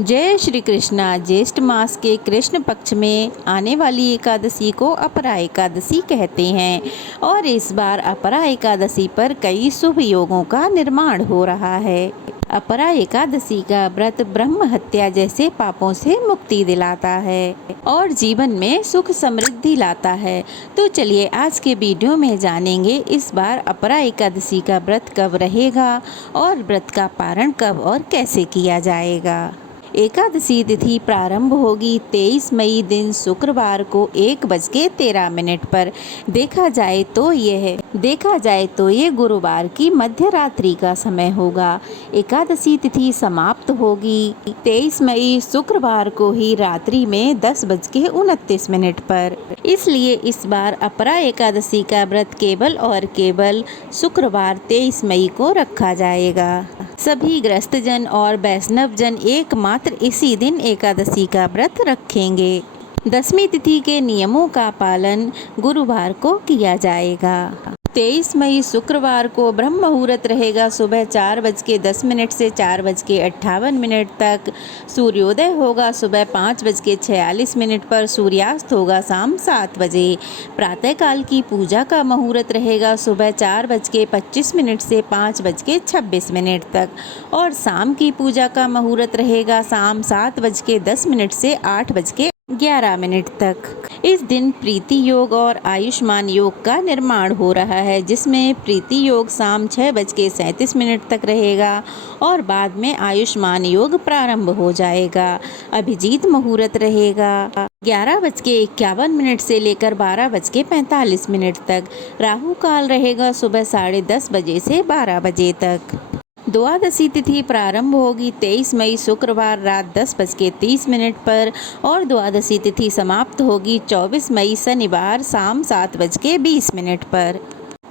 जय श्री कृष्णा। ज्येष्ठ मास के कृष्ण पक्ष में आने वाली एकादशी को अपरा एकादशी कहते हैं और इस बार अपरा एकादशी पर कई शुभ योगों का निर्माण हो रहा है। अपरा एकादशी का व्रत ब्रह्म हत्या जैसे पापों से मुक्ति दिलाता है और जीवन में सुख समृद्धि लाता है। तो चलिए आज के वीडियो में जानेंगे इस बार अपरा एकादशी का व्रत कब रहेगा और व्रत का पारण कब और कैसे किया जाएगा। एकादशी तिथि प्रारंभ होगी 23 मई दिन शुक्रवार को 1:13 पर। देखा जाए तो ये गुरुवार की मध्य रात्रि का समय होगा। एकादशी तिथि समाप्त होगी 23 मई शुक्रवार को ही रात्रि में 10:29 पर। इसलिए इस बार अपरा एकादशी का व्रत केवल और केवल शुक्रवार 23 मई को रखा जाएगा। सभी गृहस्थजन और वैष्णव जन एकमात्र इसी दिन एकादशी का व्रत रखेंगे। दशमी तिथि के नियमों का पालन गुरुवार को किया जाएगा। 23 मई शुक्रवार को ब्रह्म मुहूर्त रहेगा सुबह 4:10 से 4:58 तक। सूर्योदय होगा सुबह 5:46 पर। सूर्यास्त होगा शाम 7 बजे। प्रातःकाल की पूजा का मुहूर्त रहेगा सुबह 4:25 से 5:26 तक और शाम की पूजा का मुहूर्त रहेगा शाम 7:10 से 8:11 तक। इस दिन प्रीति योग और आयुष्मान योग का निर्माण हो रहा है, जिसमें प्रीति योग शाम 6:37 तक रहेगा और बाद में आयुष्मान योग प्रारंभ हो जाएगा। अभिजीत मुहूर्त रहेगा 11:51 से लेकर 12:45 तक। राहु काल रहेगा सुबह 10:30 बजे से 12 बजे तक। द्वादशी तिथि प्रारंभ होगी 23 मई शुक्रवार रात 10:30 पर और द्वादशी तिथि समाप्त होगी 24 मई शनिवार शाम 7:20 पर।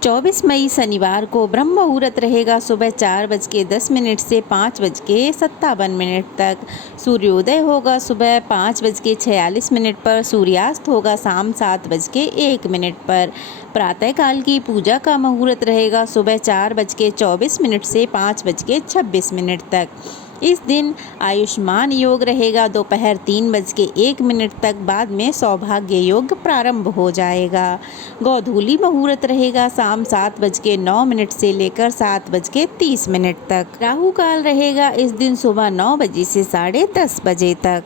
24 मई शनिवार को ब्रह्म मुहूर्त रहेगा सुबह 4:10 से 5:57 तक। सूर्योदय होगा सुबह 5:46 पर। सूर्यास्त होगा शाम 7:01 पर। प्रातःकाल की पूजा का मुहूर्त रहेगा सुबह 4:24 से 5:26 तक। इस दिन आयुष्मान योग रहेगा दोपहर 3:01 तक। बाद में सौभाग्य योग प्रारंभ हो जाएगा। गोधूली मुहूर्त रहेगा शाम 7:09 से लेकर 7:30 तक। राहु काल रहेगा इस दिन सुबह 9 बजे से 10:30 बजे तक।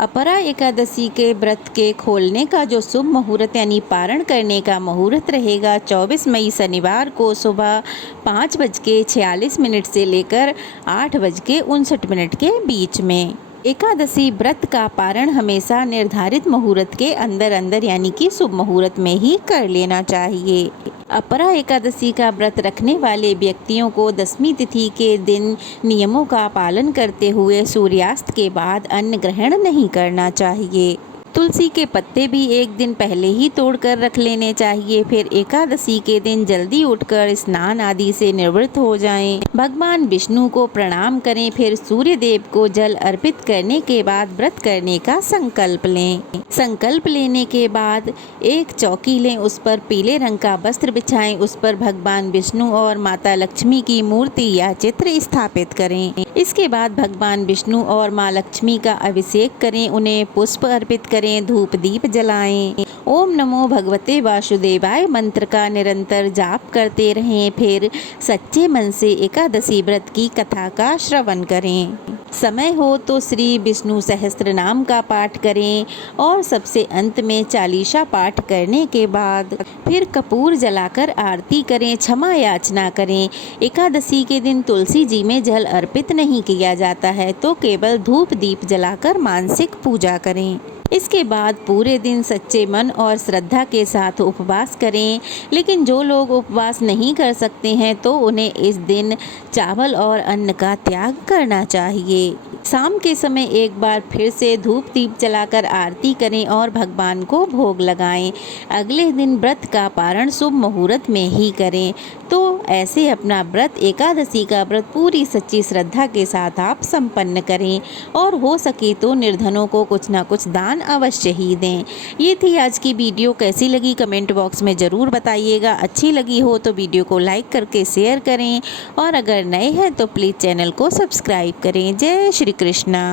अपरा एकादशी के व्रत के खोलने का जो शुभ मुहूर्त यानी पारण करने का मुहूर्त रहेगा 24 मई शनिवार को सुबह 5:46 से लेकर 8:59 के बीच में। एकादशी व्रत का पारण हमेशा निर्धारित मुहूर्त के अंदर यानी कि शुभ मुहूर्त में ही कर लेना चाहिए। अपरा एकादशी का व्रत रखने वाले व्यक्तियों को दशमी तिथि के दिन नियमों का पालन करते हुए सूर्यास्त के बाद अन्न ग्रहण नहीं करना चाहिए। तुलसी के पत्ते भी एक दिन पहले ही तोड़कर रख लेने चाहिए। फिर एकादशी के दिन जल्दी उठकर स्नान आदि से निवृत्त हो जाएं। भगवान विष्णु को प्रणाम करें। फिर सूर्य देव को जल अर्पित करने के बाद व्रत करने का संकल्प लें। संकल्प लेने के बाद एक चौकी लें, उस पर पीले रंग का वस्त्र बिछाएं। उस पर भगवान विष्णु और माता लक्ष्मी की मूर्ति या चित्र स्थापित करें। इसके बाद भगवान विष्णु और माँ लक्ष्मी का अभिषेक करें। उन्हें पुष्प अर्पित करें, धूप दीप जलाएं। ओम नमो भगवते वासुदेवाय मंत्र का निरंतर जाप करते रहें। फिर सच्चे मन से एकादशी व्रत की कथा का श्रवण करें। समय हो तो श्री विष्णु सहस्त्र नाम का पाठ करें और सबसे अंत में चालीसा पाठ करने के बाद फिर कपूर जलाकर आरती करें, क्षमा याचना करें। एकादशी के दिन तुलसी जी में जल अर्पित नहीं किया जाता है, तो केवल धूप दीप जलाकर मानसिक पूजा करें। इसके बाद पूरे दिन सच्चे मन और श्रद्धा के साथ उपवास करें। लेकिन जो लोग उपवास नहीं कर सकते हैं तो उन्हें इस दिन चावल और अन्न का त्याग करना चाहिए। शाम के समय एक बार फिर से धूप दीप जलाकर आरती करें और भगवान को भोग लगाएं। अगले दिन व्रत का पारण शुभ मुहूर्त में ही करें। तो ऐसे अपना व्रत एकादशी का व्रत पूरी सच्ची श्रद्धा के साथ आप संपन्न करें और हो सके तो निर्धनों को कुछ ना कुछ दान अवश्य ही दें। ये थी आज की वीडियो, कैसी लगी कमेंट बॉक्स में ज़रूर बताइएगा। अच्छी लगी हो तो वीडियो को लाइक करके शेयर करें और अगर नए हैं तो प्लीज़ चैनल को सब्सक्राइब करें। जय श्री कृष्णा।